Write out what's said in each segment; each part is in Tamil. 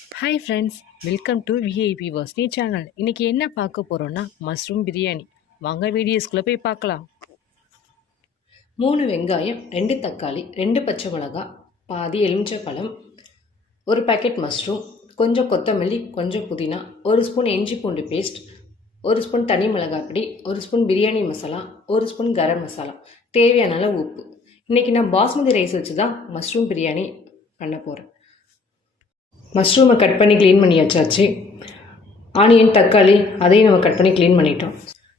Hi friends, welcome to VIP Vasni channel. இன்றைக்கி என்ன பார்க்க போகிறோன்னா மஷ்ரூம் பிரியாணி. வாங்க வீடியோஸ்குள்ளே போய் பார்க்கலாம். 3 வெங்காயம், 2 தக்காளி, 2 பச்சை மிளகா, பாதி எலுமிச்சைப்பழம், ஒரு பாக்கெட் மஷ்ரூம், கொஞ்சம் கொத்தமல்லி, கொஞ்சம் புதினா, 1 ஸ்பூன் இஞ்சி பூண்டு பேஸ்ட், 1 ஸ்பூன் தனி மிளகாய் பொடி, 1 ஸ்பூன் பிரியாணி மசாலா, 1 ஸ்பூன் கரம் மசாலா, தேவையான அளவு உப்பு. இன்றைக்கி நான் பாஸ்மதி ரைஸ் வச்சு தான் மஷ்ரூம் பிரியாணி பண்ண போகிறேன். மஷ்ரூமை கட் பண்ணி க்ளீன் பண்ணி வச்சாச்சு. ஆனியன், தக்காளி அதையும் நம்ம கட் பண்ணி க்ளீன் பண்ணிட்டோம்.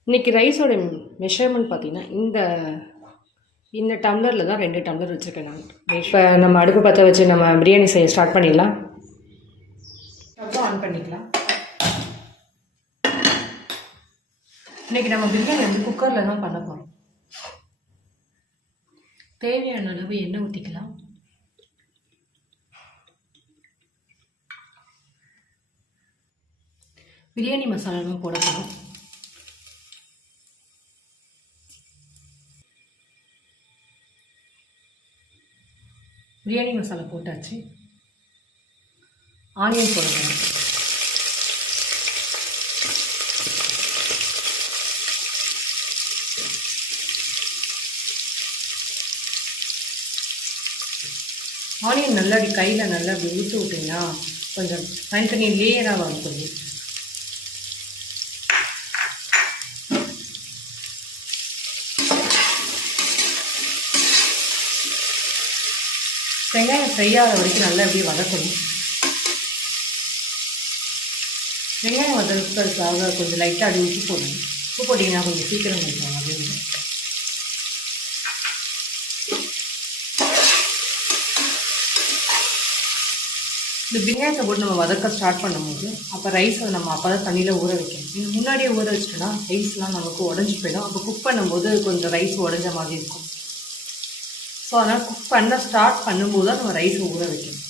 இன்றைக்கி ரைஸோட மெஷர்மெண்ட் பார்த்திங்கன்னா இந்த டம்ளரில் தான் 2 டம்ளர் வச்சுருக்கேன் நான். இப்போ நம்ம அடுப்பு பற்ற வச்சு நம்ம பிரியாணி செய்ய ஸ்டார்ட் பண்ணிடலாம். ஸ்டவ் ஆன் பண்ணிக்கலாம். இன்றைக்கி நம்ம பிரியாணி வந்து குக்கரில் தான் பண்ண போகிறோம். தேவையான அளவு எண்ணெய் ஊற்றிக்கலாம். பிரியாணி மசாலாவும் போட போகிறோம். பிரியாணி மசாலா போட்டாச்சு. ஆனியன் போட போகிறோம். ஆனியன் நல்லா கையில் நல்லா அப்படி ஊற்றி விட்டிங்கன்னா கொஞ்சம் தனித்தனி லேயராக வரும். கொஞ்சம் வெங்காயம் ஃப்ரை ஆகிற வரைக்கும் நல்லா அப்படியே வதக்கணும். வெங்காயம் வதக்கிறதுக்காக கொஞ்சம் லைட்டாக அப்படி உப்பு போடணும். உப்பு போட்டிங்கன்னா கொஞ்சம் சீக்கிரம் கொஞ்சம் அப்படின்னு. இந்த வெங்காயத்தை போட்டு நம்ம வதக்க ஸ்டார்ட் பண்ணும்போது அப்போ ரைஸை நம்ம அப்போ தான் தண்ணியில் ஊற வைக்கணும். இது முன்னாடியே ஊற வச்சுட்டோன்னா ரைஸ்லாம் நமக்கு உடஞ்சி போயிடும். அப்போ குக் பண்ணும்போது கொஞ்சம் ரைஸ் உடஞ்ச மாதிரி இருக்கும். ஸோ அதனால் குக் பண்ண ஸ்டார்ட் பண்ணும்போது தான் நம்ம ரைஸை ஊற வைக்கணும்.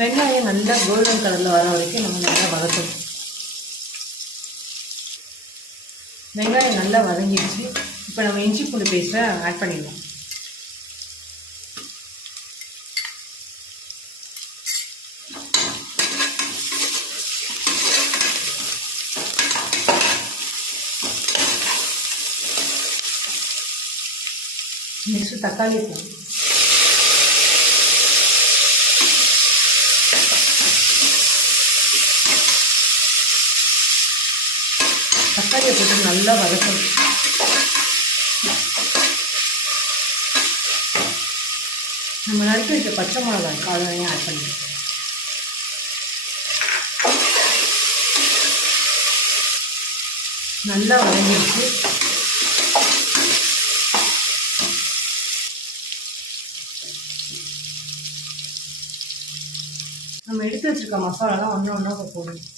வெங்காயம் நல்லா கோல்டன் கலரில் வர வரைக்கும் நம்ம நல்லா வதக்கணும். வெங்காயம் நல்லா வதங்கிடுச்சு. இப்போ நம்ம இஞ்சி பூண்டு பேஸ்ட்டை ஆட் பண்ணிடலாம். நெக்ஸ்ட்டு தக்காளி போடும். தக்காளியை போட்டு நல்லா வதக்கணும். நம்ம நறுக்கி வைக்க பச்சை மிளகாய் அதையும் ஆட் பண்ணிடுவோம். நல்லா வதங்கிடுச்சு. நம்ம எடுத்து வச்சுருக்க மசாலாலாம் ஒன்று ஒன்றா போடணும்.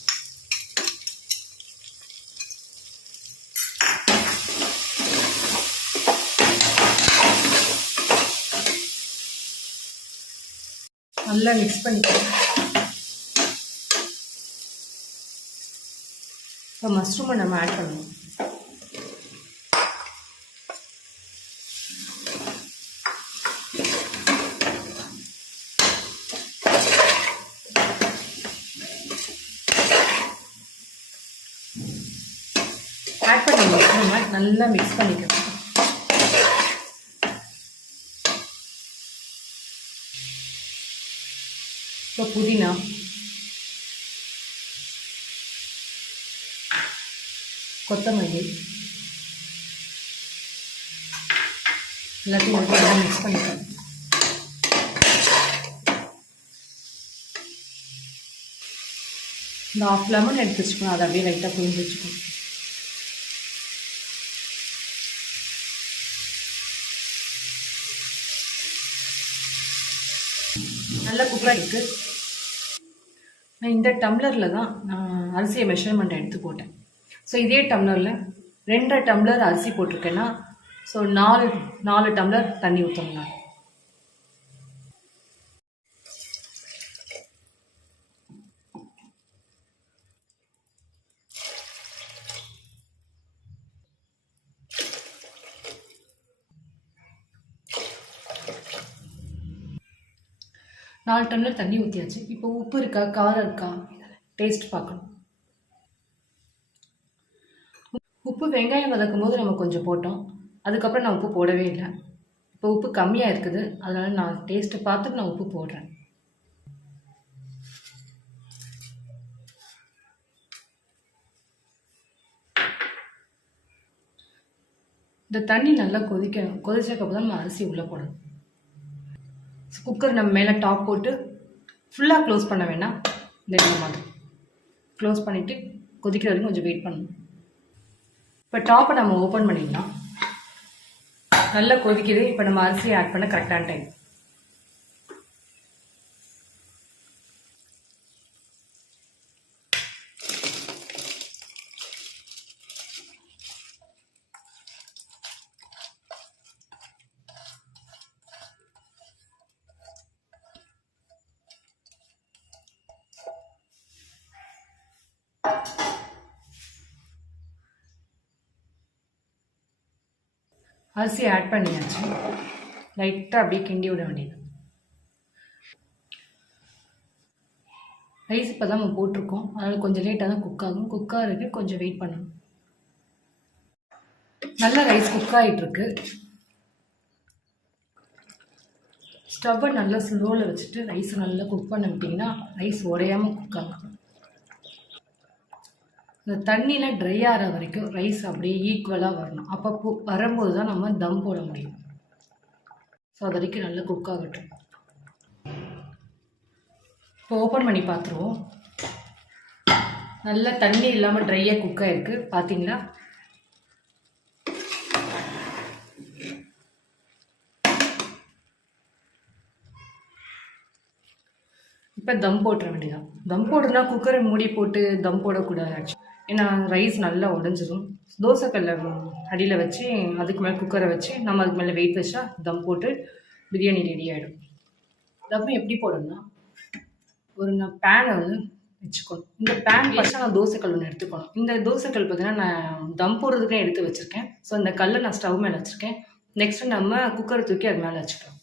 நல்லா மிக்ஸ் பண்ணிக்கலாம். இப்போ மஷ்ரூமை நம்ம ஆட் பண்ணணும். ஆட் பண்ணி நம்ம நல்லா மிக்ஸ் பண்ணிக்கலாம். இப்போ புதினா, கொத்தமல்லி எல்லாத்தையும் நல்லா மிக்ஸ் பண்ணிக்கலாம். இந்த 1/2 லெமன் எடுத்து வச்சுக்கணும். அதை அப்படியே லைட்டாக புரிஞ்சு வச்சுக்கணும். நல்லா குக்கராக இருக்குது. நான் இந்த டம்ளரில் தான் நான் அரிசியை மெஷர்மெண்ட் எடுத்து போட்டேன். ஸோ இதே டம்ளரில் 2 டம்ளர் அரிசி போட்டிருக்கேன்னா ஸோ 4 டம்ளர் தண்ணி ஊற்றணும். நான் 4 டம்ளர் தண்ணி ஊற்றியாச்சு. இப்போ உப்பு இருக்கா, காரம் இருக்கா, டேஸ்ட் பார்க்கணும். உப்பு வெங்காயம் வதக்கும் போது நம்ம கொஞ்சம் போட்டோம். அதுக்கப்புறம் நான் உப்பு போடவே இல்லை. இப்போ உப்பு கம்மியாக இருக்குது, அதனால் நான் டேஸ்ட்டு பார்த்துட்டு நான் உப்பு போடுறேன். இந்த தண்ணி நல்லா கொதிக்கணும். கொதிச்சதுக்கப்புறம் தான் நம்ம அரிசி உள்ளே போடணும். குக்கர் நம்ம மேலே டாப் போட்டு ஃபுல்லாக க்ளோஸ் பண்ண வேண்டாம். இந்த மாதிரி க்ளோஸ் பண்ணிவிட்டு கொதிக்கிற வரைக்கும் கொஞ்சம் வெயிட் பண்ணணும். இப்போ டாப்பை நம்ம ஓப்பன் பண்ணிடலாம். நல்லா கொதிக்குது. இப்போ நம்ம அரிசியை ஆட் பண்ண கரெக்டான டைம். அரிசி ஆட் பண்ணியாச்சு. லைட்டாக அப்படியே கிண்டி விட வேண்டியது. ரைஸ் இப்போ தான் நம்ம போட்டிருக்கோம், அதனால் கொஞ்சம் லேட்டாக தான் குக் ஆகும். குக் ஆகிறதுக்கு கொஞ்சம் வெயிட் பண்ணணும். நல்லா ரைஸ் குக் ஆகிட்டுருக்கு. ஸ்டவ்வை நல்லா ஸ்லோவில் வச்சுட்டு ரைஸை நல்லா குக் பண்ண விட்டிங்கன்னா ரைஸ் உடையாமல் குக் ஆகும். இந்த தண்ணியில் ட்ரை ஆகிற வரைக்கும் ரைஸ் அப்படியே ஈக்குவலாக வரணும். அப்போ வரும்போது தான் நம்ம தம் போட முடியும். ஸோ அது வரைக்கும் நல்லா குக் ஆகட்டும். இப்போ ஓப்பன் பண்ணி பார்த்துருவோம். நல்லா தண்ணி இல்லாமல் ட்ரையாக குக் ஆகிருக்கு. பார்த்தீங்களா? இப்போ தம் போட்டுற வேண்டியதான். தம் போடுறதுனா குக்கரை மூடி போட்டு தம் போடக்கூடாது ஆக்சுவலி. ஏன்னா ரைஸ் நல்லா உடஞ்சிடும். தோசைக்கல்லை அடியில் வச்சு அதுக்கு மேலே குக்கரை வச்சு நம்ம அதுக்கு மேலே வெயிட் வச்சா தம் போட்டு பிரியாணி ரெடி ஆகிடும். தம் எப்படி போடணும்னா, ஒரு பேனை வந்து வச்சுக்கணும். இந்த பேன் ஃபஸ்ட்டு நான் தோசைக்கல் ஒன்று எடுத்துக்கணும். இந்த தோசைக்கல் பார்த்தீங்கன்னா நான் தம் போடுறதுக்கே எடுத்து வச்சுருக்கேன். ஸோ இந்த கல்லை நான் ஸ்டவ் மேலே வச்சுருக்கேன். நெக்ஸ்ட்டு நம்ம குக்கரை தூக்கி அது மேலே வச்சுக்கலாம்.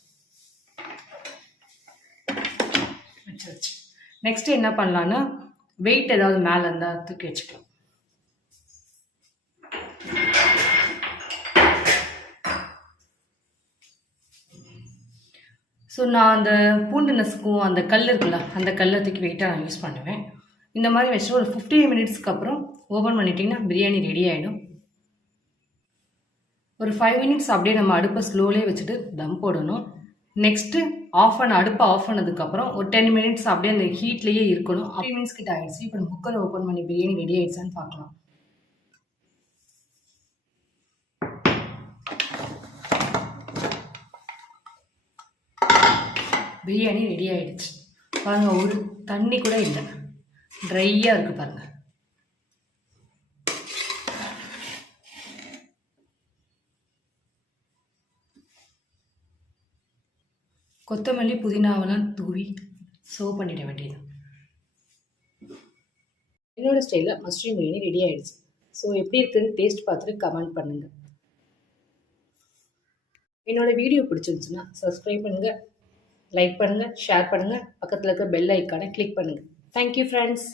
வச்சு நெக்ஸ்ட்டு என்ன பண்ணலான்னா, வெயிட் ஏதாவது மேலே இருந்தால் தூக்கி வச்சுக்கலாம். ஸோ நான் அந்த பூண்டு நசுக்கும் அந்த கல் இருக்குல்ல, அந்த கல்லை தூக்கி வெயிட்டாக நான் யூஸ் பண்ணுவேன். இந்த மாதிரி வச்சு ஒரு 15 மினிட்ஸ்க்கு அப்புறம் ஓப்பன் பண்ணிட்டிங்கன்னா பிரியாணி ரெடி ஆகிடும். ஒரு 5 மினிட்ஸ் அப்படியே நம்ம அடுப்பை ஸ்லோலே வச்சுட்டு தம் போடணும். நெக்ஸ்ட்டு அடுப்பை ஆஃப் பண்ணதுக்கப்புறம் ஒரு 10 மினிட்ஸ் அப்படியே அந்த ஹீட்லேயே இருக்கணும். 3 மினிட்ஸ் கிட்ட ஆகிடுச்சு. இப்போ நம்ம குக்கரை ஓப்பன் பண்ணி பிரியாணி ரெடி ஆகிடுச்சான்னு பார்க்கலாம். பிரியாணி ரெடி ஆகிடுச்சு. பாருங்கள், ஒரு தண்ணி கூட இல்லை, ட்ரையாக இருக்குது பாருங்கள். கொத்தமல்லி புதினாவெல்லாம் தூவி சர்வ் பண்ணிட வேண்டியது. என்னோடய ஸ்டைலில் மஷ்ரூம் பிரியாணி ரெடி ஆகிடுச்சு. ஸோ எப்படி இருக்குன்னு டேஸ்ட் பார்த்துட்டு கமெண்ட் பண்ணுங்கள். என்னோடய வீடியோ பிடிச்சிருந்துச்சுன்னா சப்ஸ்கிரைப் பண்ணுங்கள், லைக் பண்ணுங்கள், ஷேர் பண்ணுங்கள், பக்கத்தில் இருக்க பெல் ஐக்கானை கிளிக் பண்ணுங்கள். Thank you friends.